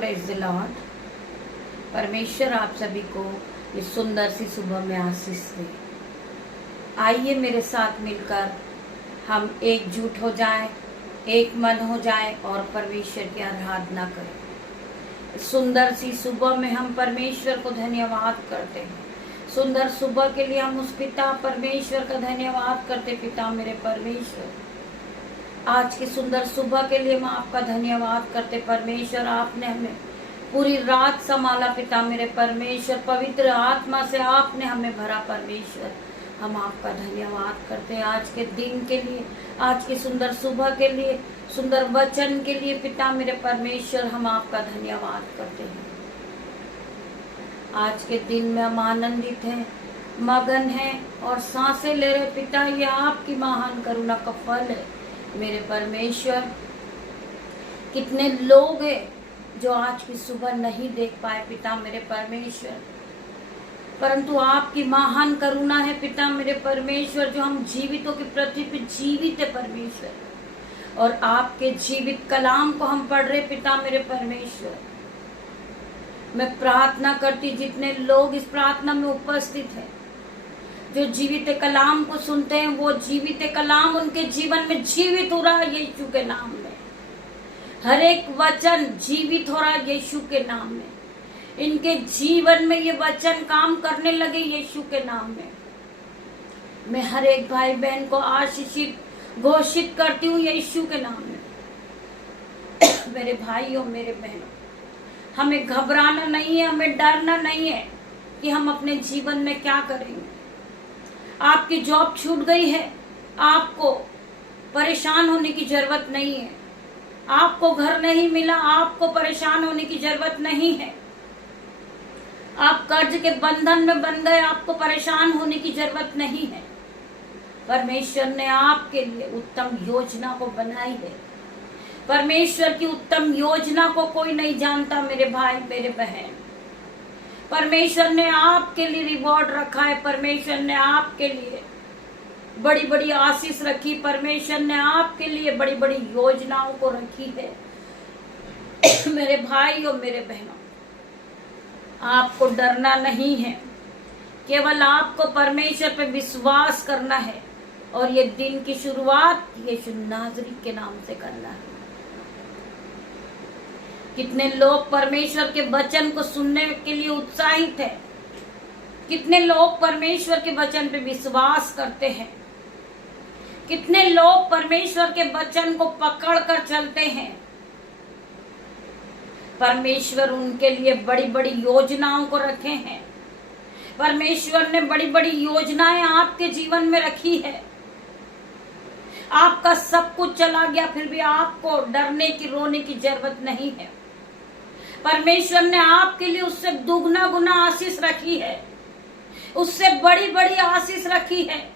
Praise the Lord. परमेश्वर आप सभी को इस सुंदर सी सुबह में आशीष दे। आइए मेरे साथ मिलकर हम एकजुट हो जाएं, एक मन हो जाएं और परमेश्वर की आराधना करें। इस सुंदर सी सुबह में हम परमेश्वर को धन्यवाद करते हैं। सुंदर सुबह के लिए हम उस पिता परमेश्वर का धन्यवाद करते। पिता मेरे परमेश्वर, आज की सुंदर सुबह के लिए हम आपका धन्यवाद करते। परमेश्वर, आपने हमें पूरी रात संभाला। पिता मेरे परमेश्वर, पवित्र आत्मा से आपने हमें भरा। परमेश्वर, हम आपका धन्यवाद करते हैं आज के दिन के लिए, आज की सुंदर सुबह के लिए, सुंदर वचन के लिए। पिता मेरे परमेश्वर, हम आपका धन्यवाद करते हैं। आज के दिन में हम आनंदित हैं, मगन हैं और सांसें ले रहे। पिता, ये आपकी महान करुणा का फल है। मेरे परमेश्वर, कितने लोग हैं जो आज की सुबह नहीं देख पाए पिता मेरे परमेश्वर, परंतु आपकी महान करुणा है पिता मेरे परमेश्वर, जो हम जीवितों की पृथ्वी पे जीवित है परमेश्वर, और आपके जीवित कलाम को हम पढ़ रहे पिता मेरे परमेश्वर। मैं प्रार्थना करती, जितने लोग इस प्रार्थना में उपस्थित हैं, जो जीवित कलाम को सुनते हैं, वो जीवित कलाम उनके जीवन में जीवित हो रहा है यीशु के नाम में। हर एक वचन जीवित हो रहा है यीशु के नाम में। इनके जीवन में ये वचन काम करने लगे यीशु के नाम में। मैं हर एक भाई बहन को आशीषित घोषित करती हूँ यीशु के नाम में। मेरे भाइयों, मेरे बहनों, हमें घबराना नहीं है, हमें डरना नहीं है कि हम अपने जीवन में क्या करेंगे। आपकी जॉब छूट गई है, आपको परेशान होने की जरूरत नहीं है। आपको घर नहीं मिला, आपको परेशान होने की जरूरत नहीं है। आप कर्ज के बंधन में बन गए, आपको परेशान होने की जरूरत नहीं है। परमेश्वर ने आपके लिए उत्तम योजना को बनाई है। परमेश्वर की उत्तम योजना को कोई नहीं जानता मेरे भाई मेरे बहन। परमेश्वर ने आपके लिए रिवॉर्ड रखा है। परमेश्वर ने आपके लिए बड़ी बड़ी आशीष रखी। परमेश्वर ने आपके लिए बड़ी बड़ी योजनाओं को रखी है। मेरे भाई और मेरे बहनों, आपको डरना नहीं है, केवल आपको परमेश्वर पे विश्वास करना है और ये दिन की शुरुआत यीशु नाज़री के नाम से करना है। कितने लोग परमेश्वर के वचन को सुनने के लिए उत्साहित है, कितने लोग परमेश्वर के वचन पे विश्वास करते हैं, कितने लोग परमेश्वर के वचन को पकड़ कर चलते हैं। परमेश्वर उनके लिए बड़ी बड़ी योजनाओं को रखे हैं। परमेश्वर ने बड़ी बड़ी योजनाएं आपके जीवन में रखी है। आपका सब कुछ चला गया, फिर भी आपको डरने की, रोने की जरूरत नहीं है। परमेश्वर ने आपके लिए उससे दुगना गुना आशीष रखी है, उससे बड़ी बड़ी आशीष रखी है।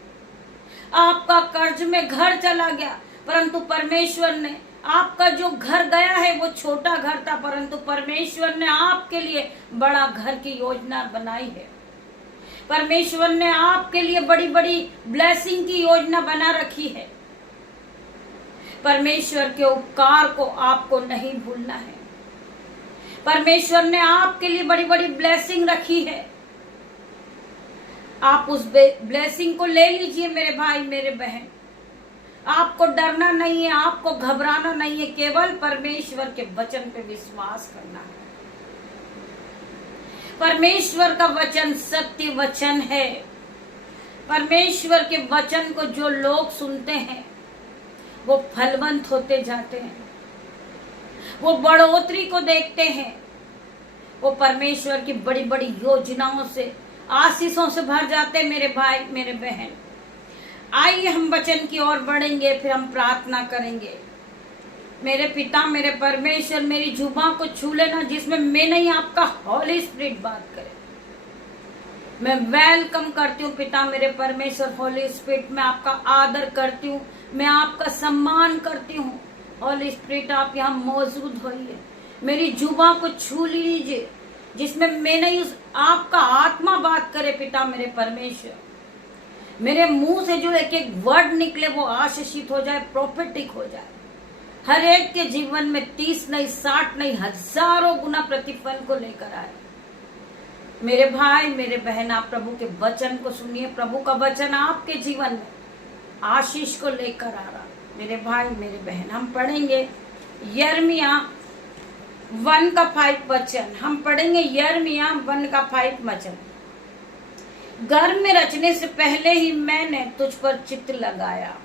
आपका कर्ज में घर चला गया, परंतु परमेश्वर ने, आपका जो घर गया है वो छोटा घर था, परंतु परमेश्वर ने आपके लिए बड़ा घर की योजना बनाई है। परमेश्वर ने आपके लिए बड़ी बड़ी ब्लेसिंग की योजना बना रखी है। परमेश्वर के उपकार को आपको नहीं भूलना है। परमेश्वर ने आपके लिए बड़ी बड़ी ब्लेसिंग रखी है। आप उस ब्लेसिंग को ले लीजिए मेरे भाई मेरे बहन। आपको डरना नहीं है, आपको घबराना नहीं है, केवल परमेश्वर के वचन पे विश्वास करना है। परमेश्वर का वचन सत्य वचन है। परमेश्वर के वचन को जो लोग सुनते हैं वो फलवंत होते जाते हैं, वो बढ़ोतरी को देखते हैं, वो परमेश्वर की बड़ी बड़ी योजनाओं से, आशीषों से भर जाते हैं मेरे भाई मेरे बहन। आइए हम वचन की ओर बढ़ेंगे, फिर हम प्रार्थना करेंगे। मेरे पिता मेरे परमेश्वर, मेरी जुबान को छू लेना जिसमें मैं नहीं, आपका हॉली स्पिरिट बात करे। मैं वेलकम करती हूँ पिता मेरे परमेश्वर, हॉली स्पिरिट में आपका आदर करती हूँ, मैं आपका सम्मान करती हूँ। हॉली स्पिरिट, आप यहाँ मौजूद होइए, मेरी जुबान को छू लीजिए जिसमें मैं नहीं, उस आपका आत्मा बात करे पिता मेरे परमेश्वर। मेरे मुंह से जो एक एक वर्ड निकले वो आशीषित हो जाए, प्रोफेटिक हो जाए। हर एक के जीवन में 30 नहीं, 60 नहीं, हजारों गुना प्रतिफल को लेकर आए। मेरे भाई मेरे बहन, आप प्रभु के वचन को सुनिए। प्रभु का वचन आपके जीवन में आशीष को लेकर आ रहा। मेरे भाई मेरे बहन, हम पढ़ेंगे यिर्मयाह 1:5 वचन। हम पढ़ेंगे यिर्मयाह 1:5 वचन। गर्भ में रचने से पहले ही मैंने तुझ पर चित्त लगाया।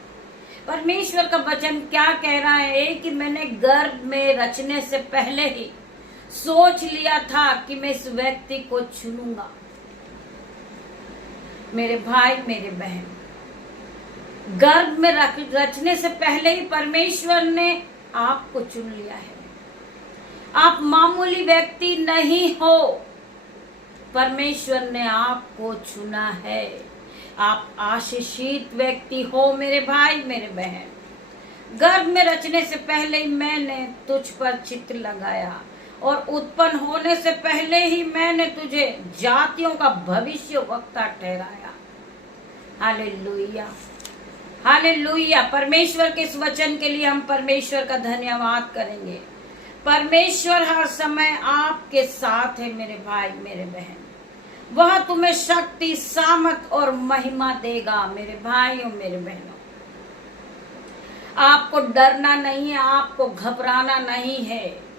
परमेश्वर का वचन क्या कह रहा है कि मैंने गर्भ में रचने से पहले ही सोच लिया था कि मैं इस व्यक्ति को चुनूंगा। मेरे भाई मेरे बहन, गर्भ में रचने से पहले ही परमेश्वर ने आपको चुन लिया है। आप मामूली व्यक्ति नहीं हो, परमेश्वर ने आपको चुना है। आप आशीषित व्यक्ति हो मेरे भाई मेरे बहन। गर्भ में रचने से पहले ही मैंने तुझ पर चित्त लगाया और उत्पन्न होने से पहले ही मैंने तुझे जातियों का भविष्यवक्ता ठहराया। Hallelujah, hallelujah. परमेश्वर के इस वचन के लिए हम परमेश्वर का धन्यवाद करेंगे। परमेश्वर हर समय आपके साथ है मेरे भाई मेरे बहन। वह तुम्हें शक्ति, सामर्थ और महिमा देगा मेरे भाई और मेरे बहनों। आपको डरना नहीं है, आपको घबराना नहीं है।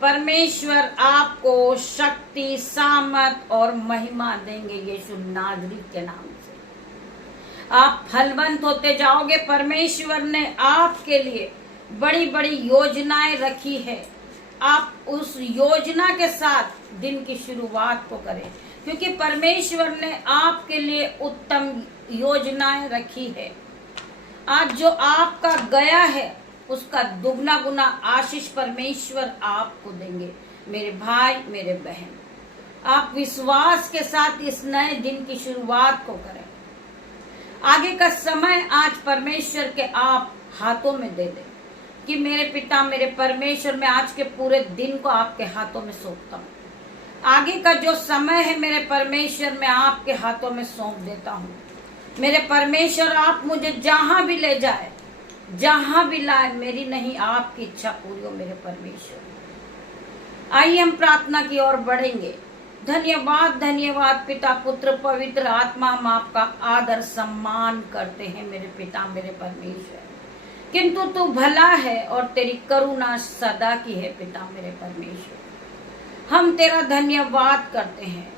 परमेश्वर आपको शक्ति, सामर्थ और महिमा देंगे यीशु नाज़री के नाम से। आप फलवंत होते जाओगे। परमेश्वर ने आपके लिए बड़ी बड़ी योजनाएं रखी है। आप उस योजना के साथ दिन की शुरुआत को करें, क्योंकि परमेश्वर ने आपके लिए उत्तम योजनाएं रखी है। आज जो आपका गया है उसका दुगना गुना आशीष परमेश्वर आपको देंगे मेरे भाई मेरे बहन। आप विश्वास के साथ इस नए दिन की शुरुआत को करें। आगे का समय आज परमेश्वर के आप हाथों में दे दें कि मेरे पिता मेरे परमेश्वर, मैं आज के पूरे दिन को आपके हाथों में सौंपता हूँ। आगे का जो समय है मेरे परमेश्वर, मैं आपके हाथों में सौंप देता हूँ। मेरे परमेश्वर, आप मुझे जहां भी ले जाए, जहां भी लाए, मेरी नहीं आपकी इच्छा पूरी हो मेरे परमेश्वर। आइए हम प्रार्थना की ओर बढ़ेंगे। धन्यवाद, धन्यवाद पिता, पुत्र, पवित्र आत्मा। हम आपका आदर सम्मान करते हैं मेरे पिता मेरे परमेश्वर, किंतु तू भला है और तेरी करुणा सदा की है पिता मेरे परमेश्वर। हम तेरा धन्यवाद करते हैं।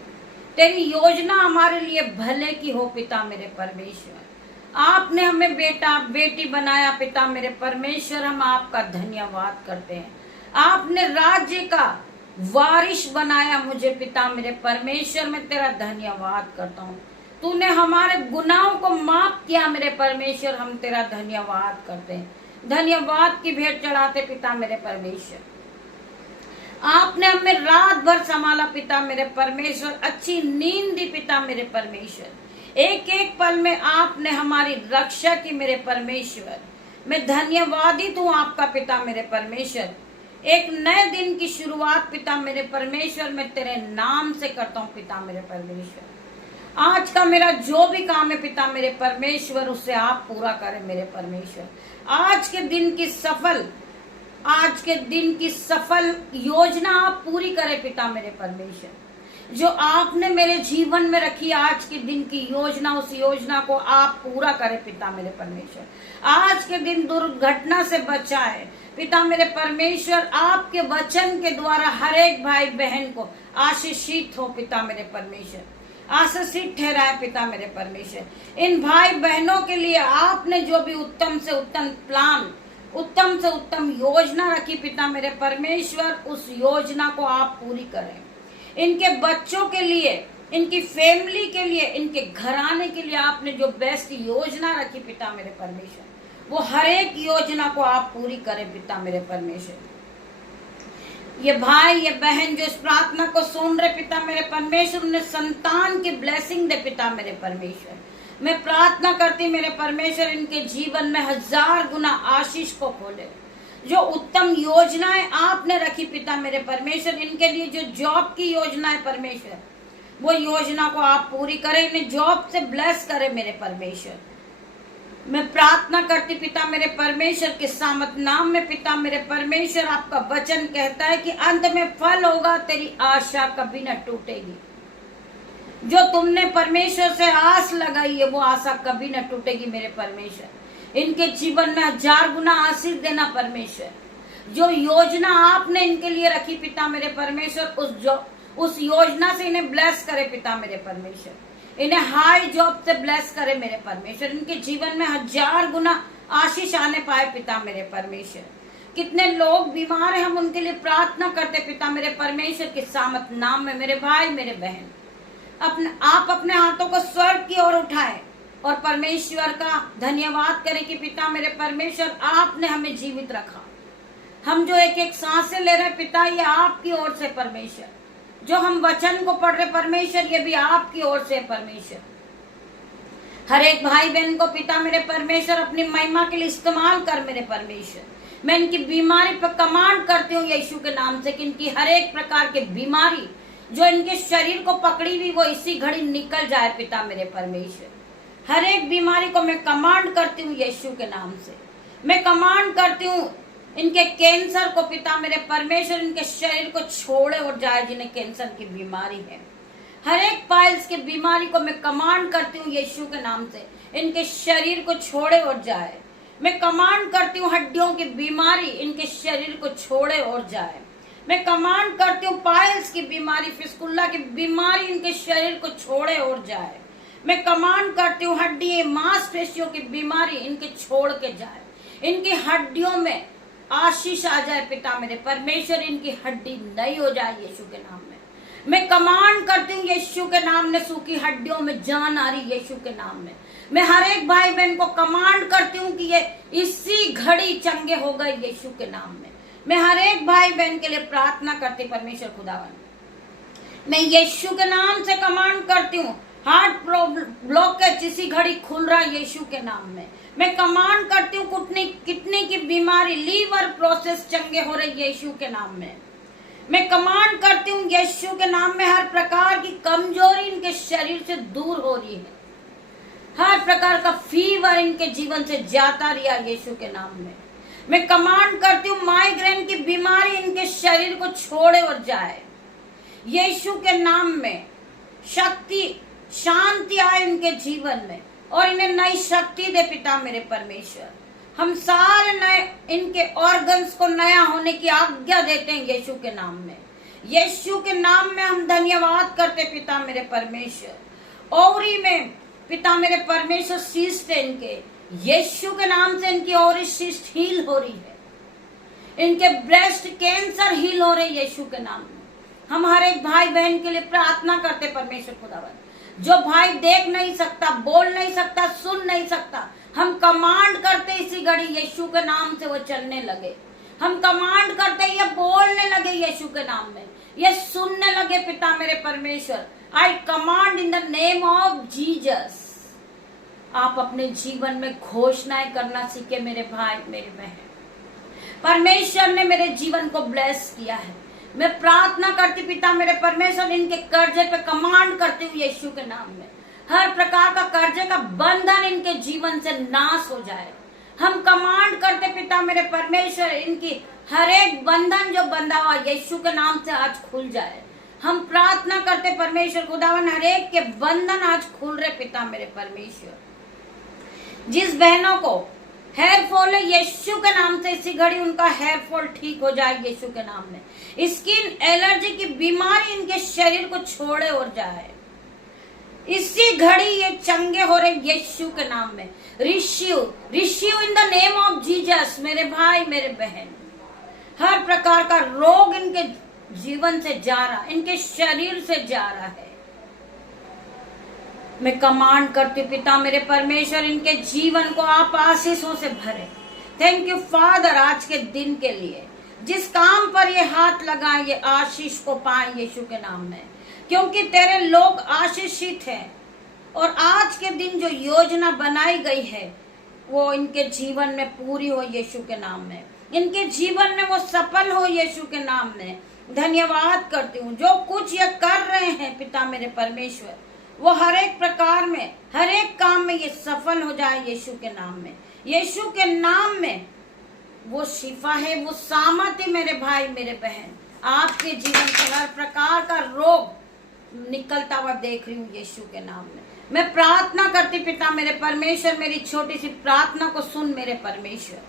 तेरी योजना हमारे लिए भले की हो पिता मेरे परमेश्वर। आपने हमें बेटा बेटी बनाया पिता मेरे परमेश्वर, हम आपका धन्यवाद करते हैं। आपने राज्य का वारिस बनाया मुझे पिता मेरे परमेश्वर, मैं तेरा धन्यवाद करता हूँ। तूने हमारे गुनाहों को माफ किया मेरे परमेश्वर, हम तेरा धन्यवाद करते हैं। धन्यवाद की भेंट चढ़ाते पिता मेरे परमेश्वर। आपने हमें रात भर संभाला पिता मेरे परमेश्वर, अच्छी नींद दी पिता मेरे परमेश्वर। एक एक पल में आपने हमारी रक्षा की मेरे परमेश्वर। मैं धन्यवादित हूँ आपका पिता मेरे परमेश्वर। एक नए दिन की शुरुआत पिता मेरे परमेश्वर मैं तेरे नाम से करता हूँ पिता मेरे परमेश्वर। आज का मेरा जो भी काम है पिता मेरे परमेश्वर, उसे आप पूरा करें मेरे परमेश्वर। आज के दिन की सफल योजना आप पूरी करें पिता मेरे परमेश्वर। जो आपने मेरे जीवन में रखी आज के दिन की योजना, उस योजना को आप पूरा करें पिता मेरे परमेश्वर। आज के दिन दुर्घटना से बचाए पिता मेरे परमेश्वर। आपके वचन के द्वारा हर एक भाई बहन को आशीषित हो पिता मेरे परमेश्वर, आशीषित ठहराए पिता मेरे परमेश्वर। इन भाई बहनों के लिए आपने जो भी उत्तम से उत्तम प्लान, उत्तम से उत्तम योजना रखी पिता मेरे परमेश्वर, उस योजना को आप पूरी करें। इनके बच्चों के लिए, इनकी फैमिली के लिए, इनके घराने के लिए आपने जो बेस्ट योजना रखी पिता मेरे परमेश्वर, वो हर एक योजना को आप पूरी करें पिता मेरे परमेश्वर। ये भाई ये बहन जो इस प्रार्थना को सुन रहे पिता मेरे परमेश्वर, उन्हें संतान की ब्लेसिंग दे पिता मेरे परमेश्वर। मैं प्रार्थना करती मेरे परमेश्वर, इनके जीवन में 1000 गुना आशीष को खोले। जो उत्तम योजनाएं आपने रखी पिता मेरे परमेश्वर, इनके लिए जो जॉब की योजना है परमेश्वर, वो योजना को आप पूरी करें। इन्हें जॉब से ब्लेस करें मेरे परमेश्वर। मैं प्रार्थना करती पिता मेरे परमेश्वर के सामत नाम में। पिता मेरे परमेश्वर, आपका वचन कहता है कि अंत में फल होगा, तेरी आशा कभी न टूटेगी। जो तुमने परमेश्वर से आस लगाई है वो आशा कभी न टूटेगी मेरे परमेश्वर। इनके जीवन में 1000 गुना आशीष देना परमेश्वर। जो योजना आपने इनके लिए रखी पिता मेरे परमेश्वर, उस योजना से इन्हें ब्लेस करे पिता मेरे परमेश्वर। इन्हें हाई जॉब से ब्लेस करे मेरे परमेश्वर। इनके जीवन में 1000 गुना आशीष आने पाए पिता मेरे परमेश्वर। कितने लोग बीमार हैं, हम उनके लिए प्रार्थना करते पिता मेरे परमेश्वर के सामत नाम में। मेरे भाई मेरे बहन, आप अपने हाथों को स्वर्ग की ओर उठाएं और परमेश्वर का धन्यवाद करें कि पिता मेरे परमेश्वर, आपने हमें जीवित रखा। हम जो एक एक सांसें ले रहे पिता, ये आपकी ओर से परमेश्वर। जो हम वचन को पढ़ रहे परमेश्वर, ये भी आपकी ओर से परमेश्वर। हर एक भाई बहन को पिता मेरे परमेश्वर अपनी महिमा के लिए इस्तेमाल कर मेरे परमेश्वर। मैं इनकी बीमारी पर कमांड करती हूँ यीशु के नाम से कि इनकी हर एक प्रकार की बीमारी जो इनके शरीर को पकड़ी हुई वो इसी घड़ी निकल जाए पिता मेरे परमेश्वर। हर एक बीमारी को मैं कमांड करती हूँ यीशु के नाम से। मैं कमांड करती हूँ इनके कैंसर को पिता मेरे परमेश्वर, इनके शरीर को छोड़े और जाए जिन्हें कैंसर की बीमारी है। हर एक पाइल्स की बीमारी को मैं कमांड करती हूँ यीशु के नाम से, इनके शरीर को छोड़े और जाए। मैं कमांड करती हूँ हड्डियों की बीमारी इनके शरीर को छोड़े और जाए। मैं कमांड करती हूँ पाइल्स की बीमारी, फिस्कुल्ला की बीमारी इनके शरीर को छोड़े और जाए। मैं कमांड करती हूँ हड्डी मांसपेशियों की बीमारी इनके छोड़ के जाए। इनकी हड्डियों में आशीष आ जाए पिता मेरे परमेश्वर, इनकी हड्डी नई हो जाए यीशु के नाम में। मैं कमांड करती हूँ यीशु के नाम में, सूखी हड्डियों में जान आ रही यीशु के नाम में। मैं हर एक भाई बहन को कमांड करती हूँ कि ये इसी घड़ी चंगे हो गए यीशु के नाम में। मैं हर एक भाई बहन के लिए प्रार्थना करती परमेश्वर खुदावन। मैं यीशु के नाम से कमांड करती हूँ हार्ट ब्लॉकेज इसी घड़ी खुल रहा है यीशु के नाम में। मैं कमांड करती हूँ किडनी की बीमारी, लीवर प्रोसेस चंगे हो रहे यीशु के नाम में। मैं कमांड करती हूँ यीशु के नाम में हर प्रकार की कमजोरी इनके शरीर से दूर हो रही है। हर प्रकार का फीवर इनके जीवन से जाता रहा यीशु के नाम में। मैं कमांड करती हूँ माइग्रेन की बीमारी इनके शरीर को छोड़े और जाए यीशु के नाम में। शक्ति शांति आए इनके जीवन में और इन्हें नई शक्ति दे पिता मेरे परमेश्वर। हम सारे नए इनके ऑर्गन्स को नया होने की आज्ञा देते हैं यीशु के नाम में। यीशु के नाम में हम धन्यवाद करते पिता मेरे परमेश्वर। ओवरी में पिता मेरे परमेश्वर सिस्ट है इनके, यीशु के नाम से इनकी ओवरी सिस्ट हील हो रही है। इनके ब्रेस्ट कैंसर हील हो रहे यीशु के नाम में। हम हर एक भाई बहन के लिए प्रार्थना करते परमेश्वर खुदावन। जो भाई देख नहीं सकता, बोल नहीं सकता, सुन नहीं सकता, हम कमांड करते इसी घड़ी यीशु के नाम से वो चलने लगे। हम कमांड करते ये बोलने लगे यीशु के नाम में, ये सुनने लगे पिता मेरे परमेश्वर। आई command in the name of Jesus. आप अपने जीवन में घोषणाएं करना सीखे मेरे भाई मेरे बहन। परमेश्वर ने मेरे जीवन को ब्लेस किया है। मैं प्रार्थना करती पिता मेरे परमेश्वर, इनके कर्जे पे कमांड करती हूँ यीशु के नाम में। हर प्रकार का कर्जे का बंधन इनके जीवन से नाश हो जाए। हम कमांड करते पिता मेरे परमेश्वर, इनकी हर एक बंधन जो बंधा हुआ यीशु के नाम से आज खुल जाए। हम प्रार्थना करते परमेश्वर खुदावन, हर एक के बंधन आज खुल रहे पिता मेरे परमेश्वर। जिस बहनों को हेयर फॉल है यीशु के नाम से इसी घड़ी उनका हेयर फॉल ठीक हो जाए यीशु के नाम में। स्किन एलर्जी की बीमारी इनके शरीर को छोड़े और जाए इसी घड़ी ये चंगे हो रहे यीशु के नाम में। Receive in the name of Jesus. मेरे भाई मेरे बहन, हर प्रकार का रोग इनके जीवन से जा रहा, इनके शरीर से जा रहा है। मैं कमांड करती हूँ पिता मेरे परमेश्वर, इनके जीवन को आप आशीषों से भरे। थैंक यू फादर आज के दिन के लिए। जिस काम पर ये हाथ लगाए ये आशीष को पाए यीशु के नाम में, क्योंकि तेरे लोग आशीषित हैं। और आज के दिन जो योजना बनाई गई है वो इनके जीवन में पूरी हो यीशु के नाम में। इनके जीवन में वो सफल हो यीशु के नाम में। धन्यवाद करती हूँ जो कुछ ये कर रहे हैं पिता मेरे परमेश्वर, वो हर एक प्रकार में, हर एक काम में ये सफल हो जाए यीशु के नाम में। यीशु के नाम में वो शिफा है, वो सामर्थ है मेरे भाई मेरे बहन। आपके जीवन से हर प्रकार का रोग निकलता हुआ देख रही हूँ यीशु के नाम में। मैं प्रार्थना करती पिता मेरे परमेश्वर, मेरी छोटी सी प्रार्थना को सुन मेरे परमेश्वर।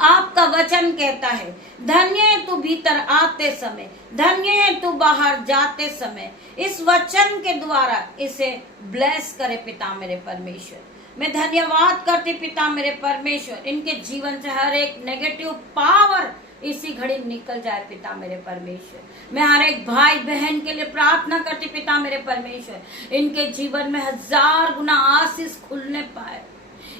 आपका वचन कहता है, धन्य है तू भीतर आते समय, धन्य है तू बाहर जाते समय। इस वचन के द्वारा इसे ब्लेस करे पिता मेरे परमेश्वर। मैं धन्यवाद करती पिता मेरे परमेश्वर, इनके जीवन से हर एक नेगेटिव पावर इसी घड़ी निकल जाए पिता मेरे परमेश्वर। मैं हर एक भाई बहन के लिए प्रार्थना करती पिता मेरे परमेश्वर, इनके जीवन में 1000 गुना आशीष खुलने पाए।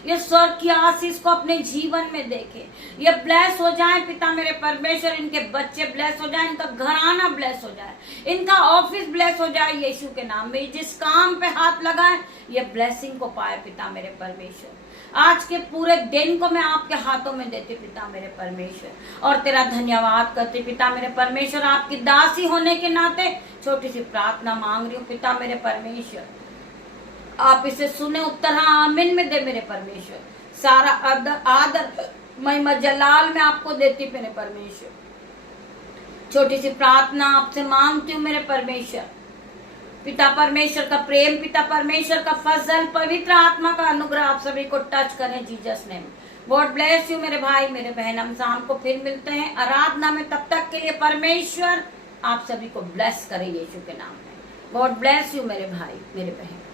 ये स्वर्ग की आशीष को अपने जीवन में देखे, ये ब्लेस हो जाए पिता मेरे परमेश्वर। इनके बच्चे ब्लेस हो जाए, इनका घराना ब्लेस हो जाए, इनका ऑफिस ब्लेस हो जाए यीशु के नाम में। जिस काम पे हाथ लगाए ये ब्लेसिंग को पाए पिता मेरे परमेश्वर। आज के पूरे दिन को मैं आपके हाथों में देती पिता मेरे परमेश्वर, और तेरा धन्यवाद करती पिता मेरे परमेश्वर। आपकी दासी होने के नाते छोटी सी प्रार्थना मांग रही हूँ पिता मेरे परमेश्वर। आप इसे सुने, उत्तर हाँ आमीन में दे मेरे परमेश्वर। सारा आदर महिमा जलाल में आपको देती मेरे परमेश्वर। छोटी सी प्रार्थना आपसे मांगती हूँ मेरे परमेश्वर। पिता परमेश्वर का प्रेम, पिता परमेश्वर का फजल, पवित्र आत्मा का अनुग्रह आप सभी को टच करें Jesus name. God bless you मेरे भाई मेरे बहन। हम शाम को फिर मिलते हैं आराधना में, तब तक के लिए परमेश्वर आप सभी को ब्लेस करें यीशु के नाम में। गॉड ब्लेस यू मेरे भाई मेरे बहन।